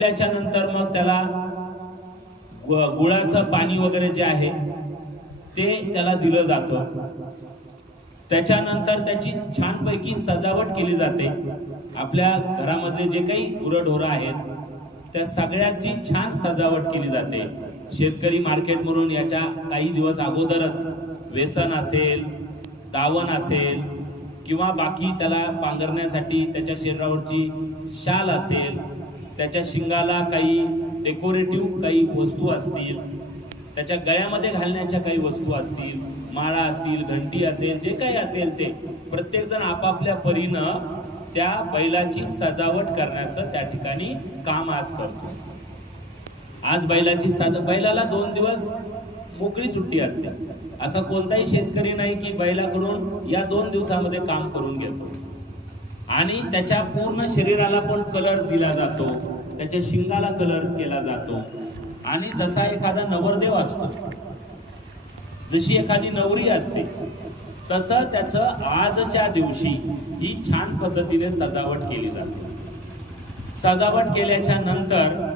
त्याच्यानंतर मग त्याला गुळाचं पाणी वगैरे जे आहे ते त्याला दिलं जातं। त्याच्यानंतर त्याची छानपैकी सजावट केली जाते। आपल्या घरामध्ये जे काही गुरंढोरं आहेत त्या सगळ्याची छान सजावट केली जाते। शेतकरी मार्केट म्हणून याच्या काही दिवस अगोदरच वेसन असेल, दावण असेल किंवा बाकी त्याला पांघरण्यासाठी त्याच्या शरीरावरची शाल असेल, त्याच्या शिंगाला काही डेकोरेटिव्ह काही वस्तू असतील, त्याच्या गळ्यामध्ये घालण्याच्या काही वस्तू असतील, माळा असतील, घंटी असेल, जे काही असेल ते प्रत्येक जण आपापल्या परीनं त्या बैलाची सजावट करण्याचं त्या ठिकाणी काम आज करतो। आज बैलाला 2 दिवस मोकळी सुट्टी असते। असा कोणताही शेतकरी नाही की बैलाकडून या 2 दिवसामध्ये काम करून घेतो। आणि त्याच्या पूर्ण शरीराला पण कलर दिला जातो, त्याच्या शिंगाला कलर केला जातो। आणि जसा एखादा नवरदेव असतो, जशी एखादी नवरी असते, तसं त्याचं आजच्या दिवशी ही छान पद्धतीने सजावट केली जाते। सजावट केल्याच्या नंतर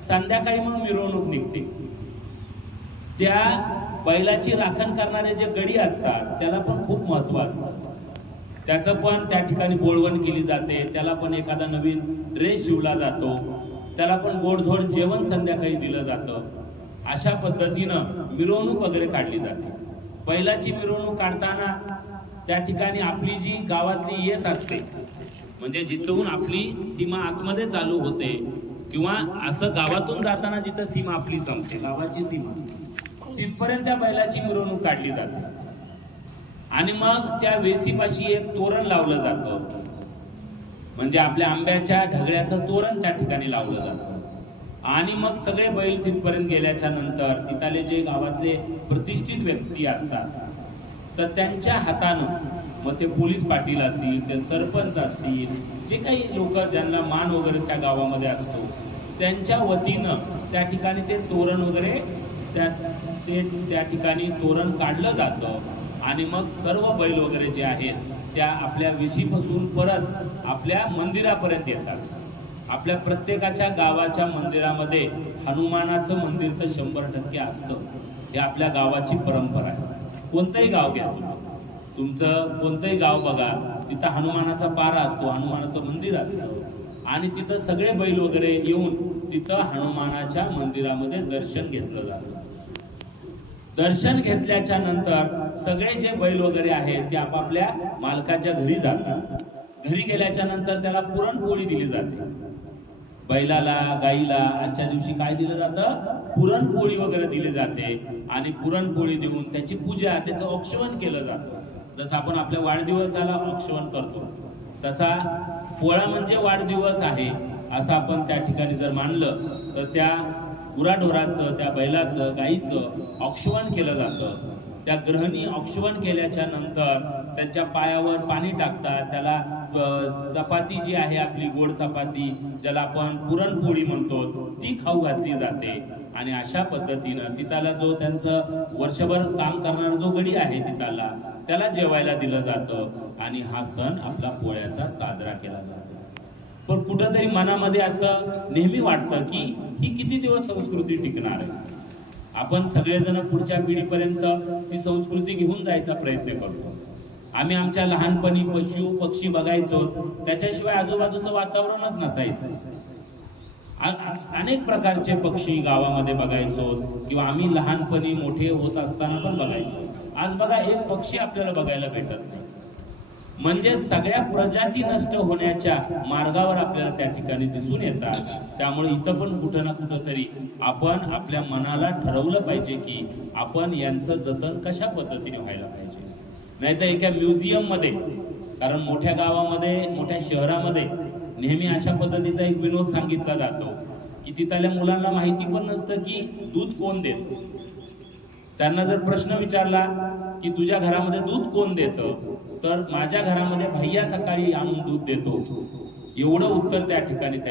संध्याकाळी मग मिरवणूक निघते। त्या बैलाची राखण करणारे जे गडी असतात त्याला पण खूप महत्त्व असतं। त्याचं पण त्या ठिकाणी बोळवण केली जाते, त्याला पण एखादा नवीन ड्रेस शिवला जातो, त्याला पण गोडधोड जेवण संध्याकाळी दिलं जातं। अशा पद्धतीनं मिरवणूक वगैरे काढली जाते। बैलाची मिरवणूक काढताना त्या ठिकाणी आपली जी गावातली येस असते, म्हणजे जिथून आपली सीमा आतमध्ये चालू होते किंवा असं गावातून जाताना जिथं सीमा आपली संपते, गावाची सीमा, तिथपर्यंत त्या बैलाची मिरवणूक काढली जाते। आणि मग त्या वेसीपाशी एक तोरण लावलं जातं, म्हणजे आपल्या आंब्याच्या ढगळ्याचं तोरण त्या ठिकाणी लावलं जातं। आणि मग सगळे बैल तिथपर्यंत गेल्याच्या नंतर तिथले जे गावातले प्रतिष्ठित व्यक्ती असतात तर त्यांच्या हातानं, मग ते पोलीस पाटील असतील, ते सरपंच असतील, जे काही लोक ज्यांना मान वगैरे त्या गावामध्ये असतो, त्यांच्या वतीनं त्या ठिकाणी ते तोरण वगैरे त्या ठिकाणी तोरण काढलं जातं। आणि मग सर्व बैल वगैरे जे आहेत त्या आपल्या वेशीपासून परत आपल्या मंदिरापर्यंत येतात। आपल्या प्रत्येकाच्या गावाच्या मंदिरामध्ये हनुमानाचं मंदिर तर 100% असतं। हे आपल्या गावाची परंपरा आहे। कोणतंही गाव घ्या, तुमचं कोणतंही गाव बघा, तिथं हनुमानाचा पारा असतो, हनुमानाचं मंदिर असतं। आणि तिथं सगळे बैल वगैरे येऊन तिथं हनुमानाच्या मंदिरामध्ये दर्शन घेतलं जातं। दर्शन घेतल्याच्या नंतर सगळे जे बैल वगैरे आहेत ते आपापल्या मालकाच्या घरी जातात। घरी गेल्याच्या नंतर त्याला पुरणपोळी दिली जाते। बैलाला, गाईला आजच्या दिवशी काय दिलं जातं? पुरणपोळी वगैरे दिली जाते। आणि पुरणपोळी देऊन त्याची पूजा, त्याचं औक्षवण केलं जातं। जसं आपण आपल्या वाढदिवसाला औक्षवण करतो, तसा पोळा म्हणजे वाढदिवस आहे असं आपण त्या ठिकाणी जर मानलं तर त्या गुराढोराचं, त्या बैलाचं, गाईचं औक्षवण केलं जातं। त्या ग्रहणी औक्षवण केल्याच्या नंतर त्यांच्या पायावर पाणी टाकतात, त्याला चपाती जी आहे आपली गोड चपाती, ज्याला आपण पुरणपोळी म्हणतो, ती खाऊ घातली जाते। आणि अशा पद्धतीनं तिथला जो त्यांचं वर्षभर काम करणारा जो गडी आहे तिथला, त्याला जेवायला दिलं जातं। आणि हा सण आपला पोळ्याचा साजरा केला जातो। पण कुठंतरी मनामध्ये असं नेहमी वाटतं की ही किती दिवस संस्कृती टिकणार आहे। आपण सगळेजण पुढच्या पिढीपर्यंत ती संस्कृती घेऊन जायचा प्रयत्न करतो। आम्ही आमच्या लहानपणी पशु पक्षी बघायचो, त्याच्याशिवाय आजूबाजूचं वातावरणच नसायचं। अनेक प्रकारचे पक्षी गावामध्ये बघायचो किंवा आम्ही लहानपणी मोठे होत असताना पण बघायचो। आज बघा, एक पक्षी आपल्याला बघायला भेटत नाही। म्हणजे सगळ्या प्रजाती नष्ट होण्याच्या मार्गावर आपल्याला त्या ठिकाणी दिसून येतात। त्यामुळे इथं पण कुठं ना कुठं तरी आपण आपल्या मनाला ठरवलं पाहिजे की आपण यांचं जतन कशा पद्धतीने व्हायला पाहिजे। नाहीतर एका म्युझियममध्ये, कारण मोठ्या गावामध्ये, मोठ्या शहरामध्ये नेहमी अशा पद्धतीचा एक विनोद सांगितला जातो की तिथल्या मुलांना माहिती पण नसतं की दूध कोण देतो। त्यांना जर प्रश्न विचारला की तुझ्या घरामध्ये दूध कोण देतं, तर माझ्या घरामध्ये भैया सकाळी आणून दूध देतो, एवढं उत्तर त्या ठिकाणी